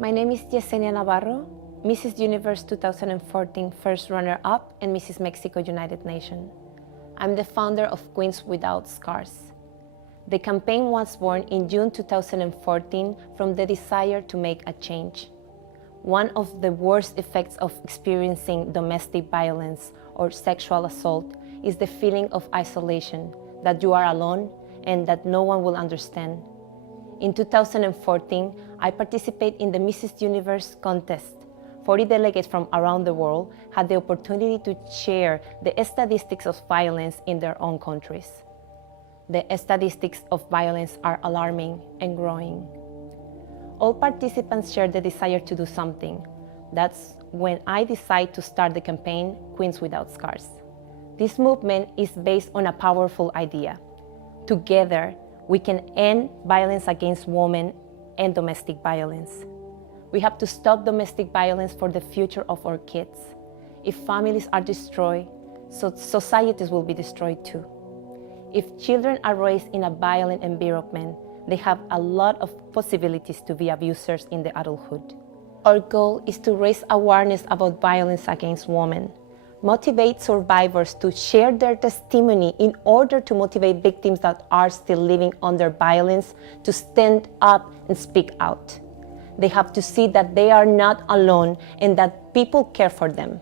My name is Yezenia Navarro, Mrs. Universe 2014 first runner-up and Mrs. Mexico United Nation. I'm the founder of Queens Without Scars. The campaign was born in June 2014 from the desire to make a change. One of the worst effects of experiencing domestic violence or sexual assault is the feeling of isolation, that you are alone and that no one will understand. In 2014, I participated in the Mrs. Universe contest. 40 delegates from around the world had the opportunity to share the statistics of violence in their own countries. The statistics of violence are alarming and growing. All participants shared the desire to do something. That's when I decided to start the campaign, Queens Without Scars. This movement is based on a powerful idea. Together, we can end violence against women and domestic violence. We have to stop domestic violence for the future of our kids. If families are destroyed, so societies will be destroyed too. If children are raised in a violent environment, they have a lot of possibilities to be abusers in the adulthood. Our goal is to raise awareness about violence against women, motivate survivors to share their testimony in order to motivate victims that are still living under violence to stand up and speak out. They have to see that they are not alone and that people care for them.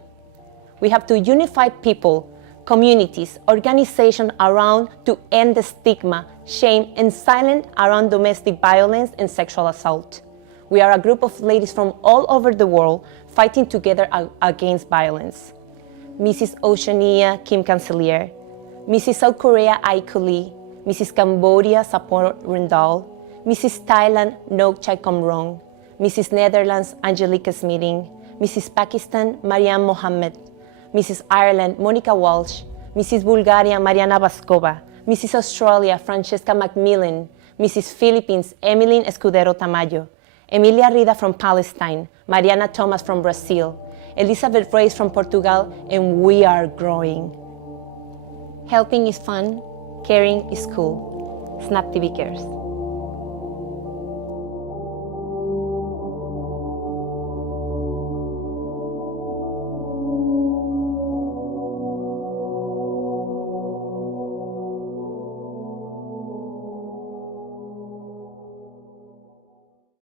We have to unify people, communities, organizations around to end the stigma, shame, and silence around domestic violence and sexual assault. We are a group of ladies from all over the world fighting together against violence. Mrs. Oceania, Kim Cancelier, Mrs. South Korea, Aiko Lee, Mrs. Cambodia, Sapor Rendal, Mrs. Thailand, Nok Chai Kom Rong, Mrs. Netherlands, Angelica Smithing, Mrs. Pakistan, Mariam Mohammed, Mrs. Ireland, Monica Walsh, Mrs. Bulgaria, Mariana Baskova, Mrs. Australia, Francesca Macmillan, Mrs. Philippines, Emilyn Escudero Tamayo, Emilia Rida from Palestine, Mariana Thomas from Brazil, Elizabeth Reyes from Portugal, and we are growing. Helping is fun, caring is cool. Snap TV cares.